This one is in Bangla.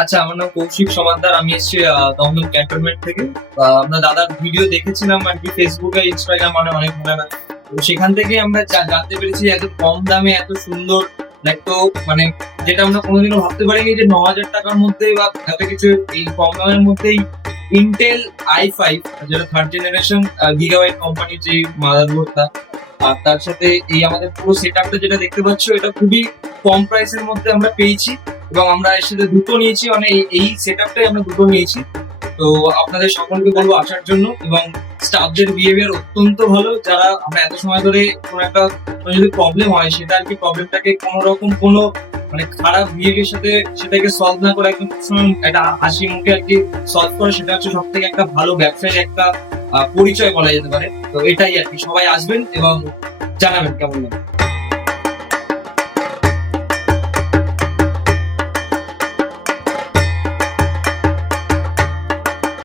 আচ্ছা আমার নাম কৌশিক সমাদ্দার আমি এসেছি দমদম ক্যান্টনমেন্ট থেকে। আমরা দাদার ভিডিও দেখেছিলাম আর কি ফেসবুকে ইনস্টাগ্রাম মানে অনেক ভালো সেখান থেকে আমরা জানতে পেরেছি এত কম দামে এত সুন্দর তো মানে যেটা আমরা কোনোদিনও ভাবতে পারিনি যে ন হাজার টাকার মধ্যে বা এত কিছু এই কম দামের মধ্যেই ইন্টেল আই ফাইভ যেটা থার্ড জেনারেশন গিগাওয়াইট কোম্পানির যে মাদারবোর্ডটা আর তার সাথে এই আমাদের পুরো সেট আপটা যেটা দেখতে পাচ্ছ, এটা খুবই কম প্রাইসের মধ্যে আমরা পেয়েছি। এবং আমরা এর সাথে দুটো নিয়েছি মানে এই- সেট আপটাই আমরা দুটো নিয়েছি। তো আপনাদের সকলকে বলব আসার জন্য এবং স্টাফদের বিহেভিয়ার অত্যন্ত ভালো। যারা আমরা এত সময় ধরে কোনো একটা যদি প্রবলেম হয়, সেটা আর কি প্রবলেমটাকে কোনো রকম কোনো মানে খারাপ বিহেভিয়ার সাথে সেটাকে সলভ না করে একদম একটা হাসি মুখে আর কি সলভ করে, সেটা হচ্ছে সব থেকে একটা ভালো ব্যবসায়ী একটা পরিচয় বলা যেতে পারে। তো এটাই আর কি। সবাই আসবেন এবং জানাবেন কেমন লাগে।